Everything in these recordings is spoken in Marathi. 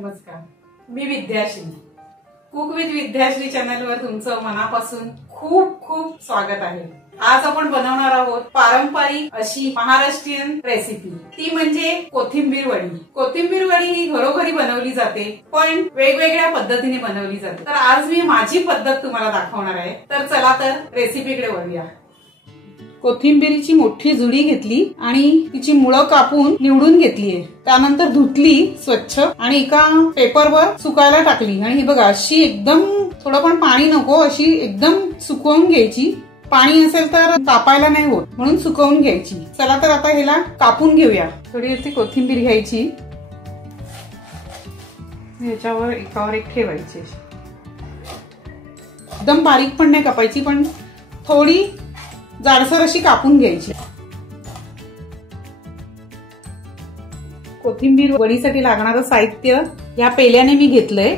नमस्कार, मी विद्याश्री. कुक विथ विद्याश्री चॅनलवर तुमचं मनापासून खूप खूप स्वागत आहे. आज आपण बनवणार आहोत पारंपरिक अशी महाराष्ट्रीयन रेसिपी. ती म्हणजे कोथिंबीर वडी. कोथिंबीर वडी ही घरोघरी बनवली जाते, पण वेगवेगळ्या पद्धतीने बनवली जाते. तर आज मी माझी पद्धत तुम्हाला दाखवणार आहे. तर चला तर रेसिपीकडे वळूया. कोथिंबीरीची मोठी जुडी घेतली आणि तिची मुळं कापून निवडून घेतलीये. त्यानंतर धुतली स्वच्छ आणि एका पेपरवर सुकायला टाकली. आणि ही बघा अशी एकदम थोडं पण पाणी नको, अशी एकदम सुकवून घ्यायची. पाणी असेल तर कापायला नाही होत, म्हणून सुकवून घ्यायची. चला तर आता ह्याला कापून घेऊया. थोडी अशी कोथिंबीर घ्यायची, ह्याच्यावर एकावर एक ठेवायची. एकदम बारीक पण नाही कापायची, पण थोडी जाडसर अशी कापून घ्यायची. कोथिंबीर वडीसाठी लागणारं साहित्य या पेल्याने मी घेतलंय.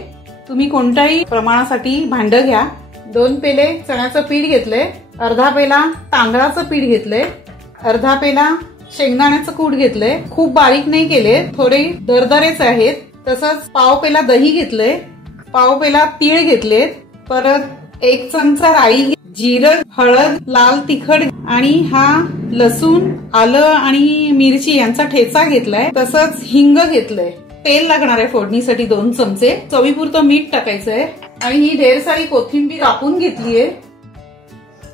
तुम्ही कोणत्याही प्रमाणासाठी भांड घ्या. 2 पेले चण्याचं पीठ घेतलंय, अर्धा पेला तांदळाचं पीठ घेतलंय, अर्धा पेला शेंगदाण्याचं कूट घेतलंय. खूप बारीक नाही केले, थोडे दरदरेच आहेत. तसंच पाव पेला दही घेतलंय, पाव पेला तीळ घेतलेत, परत 1 चमचा राई, जिरं, हळद, लाल तिखट आणि हा लसूण, आलं आणि मिरची यांचा ठेचा घेतलाय. तसंच हिंग घेतलंय. तेल लागणार आहे फोडणीसाठी 2 चमचे. चवीपुरतं मीठ टाकायचंय आणि ही ढेर सारी कोथिंबीर कापून घेतलीये.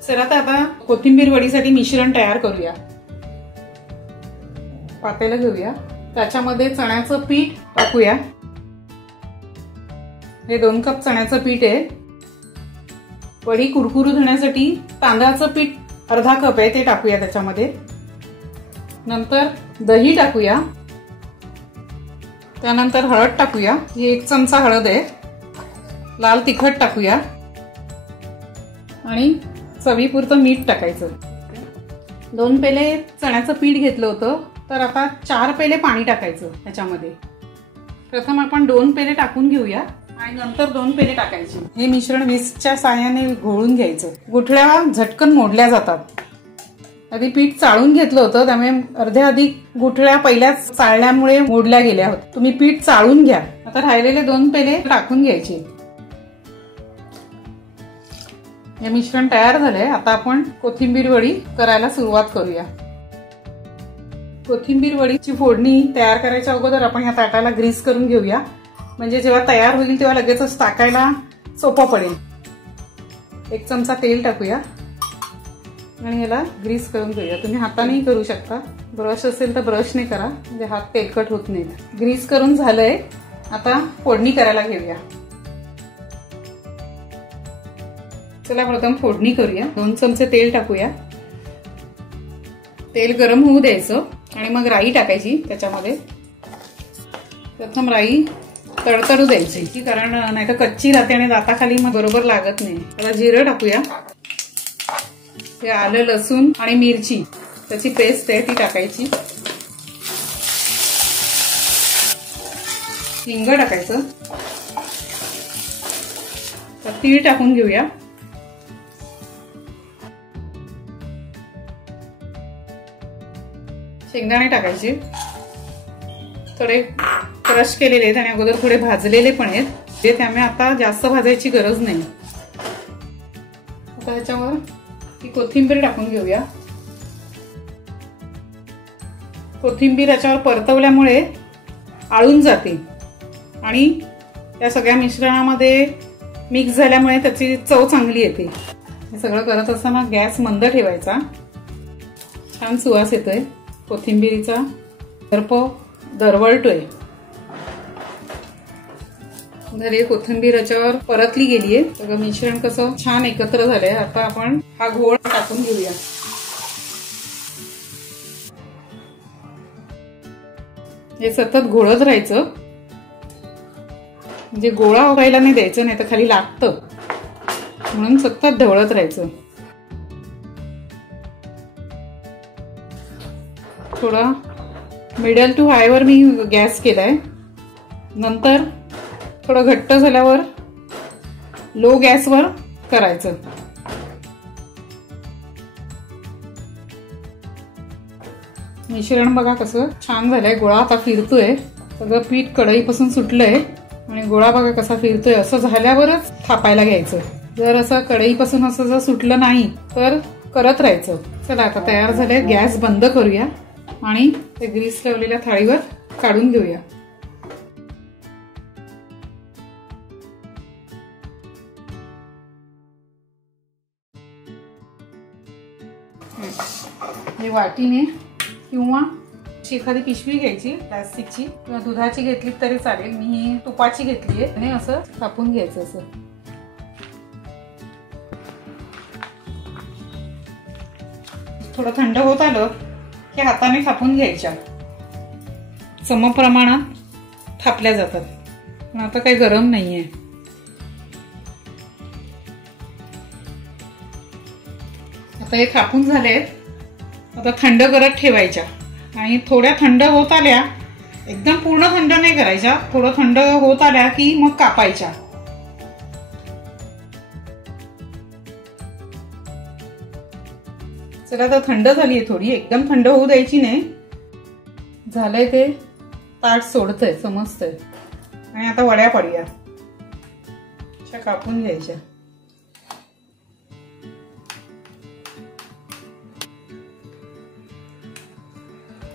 चला तर आता कोथिंबीर वडीसाठी मिश्रण तयार करूया. पातेलं घेऊया, त्याच्यामध्ये चण्याचं पीठ टाकूया. हे 2 कप चण्याचं पीठ आहे. वडी कुरकुरीत होण्यासाठी तांदळाचं पीठ अर्धा कप आहे, ते टाकूया त्याच्यामध्ये. नंतर दही टाकूया, त्यानंतर हळद टाकूया. ही 1 चमचा हळद आहे. लाल तिखट टाकूया आणि चवीपुरतं मीठ टाकायचं. 2 पेले चण्याचं पीठ घेतलं होतं, तर आता 4 पेले पाणी टाकायचं ह्याच्यामध्ये. प्रथम आपण 2 पेले टाकून घेऊया आणि नंतर 2 पेले टाकायचे. हे मिश्रण विस्कच्या साहाय्याने घोळून घ्यायचं. गुठळ्या झटकन मोडल्या जातात. आधी पीठ चाळून घेतलं होतं, त्यामुळे अर्ध्या अधिक गुठळ्या पहिल्याच चाळल्यामुळे मोडल्या गेल्या होत्या. तुम्ही पीठ चाळून घ्या. आता राहिलेले 2 पेले टाकून घ्यायचे. हे मिश्रण तयार झालंय. आता आपण कोथिंबीर वडी करायला सुरुवात करूया. कोथिंबीर वडीची फोडणी तयार करायच्या अगोदर आपण ह्या ताटाला ग्रीस करून घेऊया, म्हणजे जेव्हा तयार होईल तेव्हा लगेचच टाकायला सोपं पडेल. 1 चमचा तेल टाकूया आणि याला ग्रीस करून घेऊया. तुम्ही हातानेही करू शकता, ब्रश असेल तर ब्रशने करा, म्हणजे हात तेलकट होत नाही. ग्रीस करून झालंय. आता फोडणी करायला घेऊया. चला प्रथम फोडणी करूया. 2 चमचे तेल टाकूया. तेल गरम होऊ द्यायचं आणि मग राई टाकायची त्याच्यामध्ये. प्रथम राई तडतडू द्यायची, कारण नाही तर कच्ची राहते आणि दाताखाली मग बरोबर लागत नाही. आता जिरं टाकूया. हे आलं, लसूण आणि मिरची त्याची पेस्ट आहे, ती टाकायची. हिंग टाकायचं. तर तीळ टाकून घेऊया. शेंगदाणे टाकायचे. थोडे क्रश केलेले आहेत आणि अगोदर थोडे भाजलेले पण आहेत, त्यामुळे आता जास्त भाजायची गरज नाही. आता ह्याच्यावर ही कोथिंबीर टाकून घेऊया. कोथिंबीर याच्यावर परतवल्यामुळे आळून जाते आणि या सगळ्या मिश्रणामध्ये मिक्स झाल्यामुळे त्याची चव चांगली येते. हे सगळं करत असताना गॅस मंद ठेवायचा. छान सुवास येतोय कोथिंबीरीचा. दर्प दरवळतोय. झाली कोथिंबीर याच्यावर परतली गेलीये. सगळं मिश्रण कसं छान एकत्र झालंय. आता आपण हा घोळ टाकून घेऊया. हे सतत घोळत राहायचं, म्हणजे गोळा व्हायला नाही द्यायचं, नाही तर खाली लागतं, म्हणून सतत ढवळत राहायचं. थोडा मिडल टू हाय वर मी गॅस केलाय. नंतर थोडं घट्ट झाल्यावर लो गॅसवर करायचं. मिश्रण बघा कसं छान झालंय. गोळा आता फिरतोय. सगळं पीठ कढईपासून सुटलंय. आणि गोळा बघा कसा फिरतोय. असं झाल्यावरच थापायला घ्यायचं. जर असं कढईपासून असं जर सुटलं नाही तर करत राहायचं. चला आता तयार झाले. गॅस बंद करूया आणि ते ग्रीस लावलेल्या थाळीवर काढून घेऊया. हे वाटीने किंवा एखादी पिशवी घ्यायची प्लास्टिकची किंवा दुधाची घेतली तरी चालेल. मी ही तुपाची घेतली आहे आणि असं थापून घ्यायचं. असं थोडं थंड होत आलं की हाताने थापून घ्यायच्या. समप्रमाणात थापल्या जातात. पण आता काही गरम नाहीये. आता हे थापून झालेत. आता थंड करत ठेवायच्या आणि थोड्या थंड होत आल्या, एकदम पूर्ण थंड नाही करायच्या, थोडं थंड होत आल्या की मग कापायच्या. चला आता थंड झालीये थोडी, एकदम थंड होऊ द्यायची नाही. झालंय ते ताट सोडतंय, समजतंय. आणि आता वड्या पडूया. अशा कापून घ्यायच्या.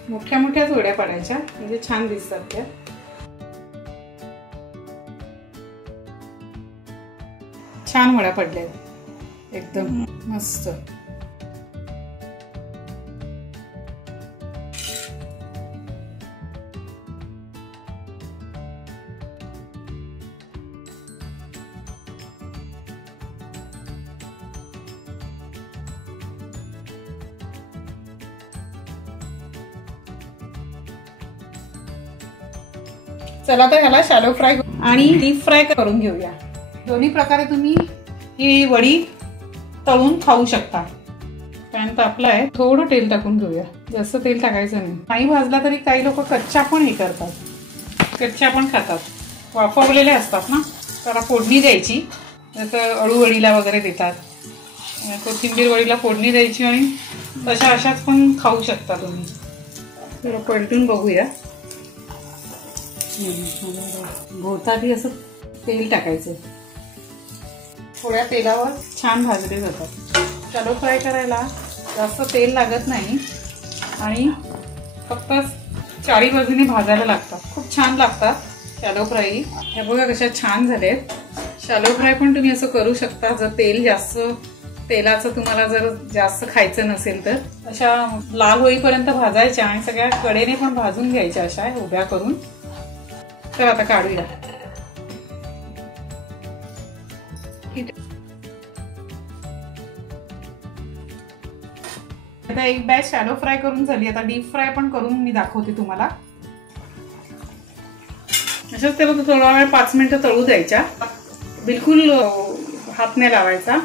मोठ्या मोठ्याच वड्या पाडायच्या म्हणजे छान दिसतात त्या. छान वड्या पडल्या एकदम मस्त. चला तर ह्याला शॅलो फ्राय आणि डीप फ्राय करून घेऊया. दोन्ही प्रकारे तुम्ही ही वडी तळून खाऊ शकता. पॅन तापलाय, थोडं तेल टाकून घेऊया. जास्त तेल टाकायचं नाही. नाही भाजला तरी काही लोक कच्च्या पण हे करतात, कच्च्या पण खातात. वाफवलेल्या असतात ना, त्याला फोडणी द्यायची. जसं अळू वडीला वगैरे देतात, कोथिंबीर वडीला फोडणी द्यायची आणि तशा अशाच पण खाऊ शकता तुम्ही. थोडं पलटून बघूया. भोवताली असं तेल टाकायचं. थोड्या तेलावर छान भाजले जातात. शॅलो फ्राय करायला जास्त तेल लागत नाही आणि फक्त चारी बाजूने भाजायला लागतात. खूप छान लागतात शॅलो फ्राय. हे बघा कशा छान झालेत. शॅलो फ्राय पण तुम्ही असं करू शकता. जर तेलाचं तुम्हाला जर जास्त खायचं नसेल तर अशा लाल होईपर्यंत भाजायच्या आणि सगळ्या कडेने पण भाजून घ्यायच्या अशा उभ्या करून. तर आता काढूया. आता एक बॅच शॅलो फ्राय करून झाली. आता डीप फ्राय पण करून मी दाखवते तुम्हाला. अशाच त्याला थोडा वेळ 5 मिनिटं तळू द्यायच्या. बिलकुल हात नाही लावायचा.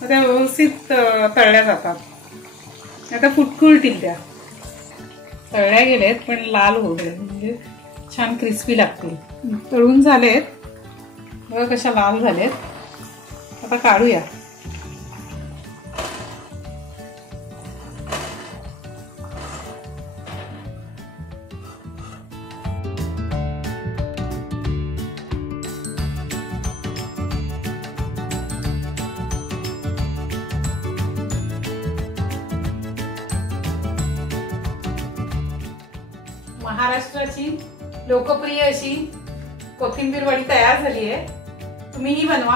त्या व्यवस्थित तळल्या जातात. आता फुटकुळतील त्या. तळल्या गेलेत पण लाल होऊ दे म्हणजे छान क्रिस्पी लागतील. तळून झालेत बघा कशा लाल झालेत. आता काढूया. महाराष्ट्राची लोकप्रिय अशी कोथिंबीर वडी तयार झाली आहे. तुम्हीही बनवा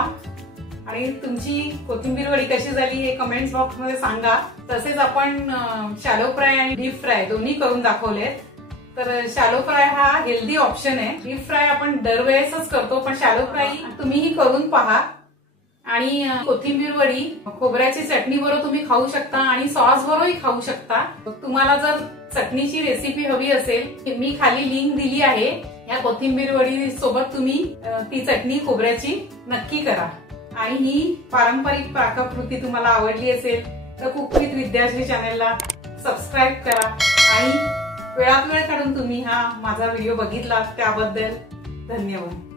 आणि तुमची कोथिंबीर वडी कशी झाली हे कमेंट्स बॉक्स मध्ये सांगा. तसेच आपण शॅलो फ्राय आणि डीप फ्राय दोन्ही करून दाखवलेत. तर शॅलो फ्राय हा हेल्दी ऑप्शन आहे. डीप फ्राय आपण दरवेळेसच करतो, पण शॅलो फ्राय तुम्हीही करून पहा. आणि कोथिंबीर वडी खोबऱ्याची चटणी बरोबर तुम्ही खाऊ शकता आणि सॉस बरोबरही खाऊ शकता. तुम्हाला जर चटणीची रेसिपी हवी असेल, मी खाली लिंक दिली आहे. या कोथिंबीर वडी सोबत तुम्ही ती चटणी खोबऱ्याची नक्की करा. आणि ही पारंपरिक पाककृती तुम्हाला आवडली असेल तर कुक विथ विद्याश्री चॅनलला सबस्क्राईब करा. आणि वेळात वेळ काढून तुम्ही हा माझा व्हिडिओ बघितला त्याबद्दल धन्यवाद.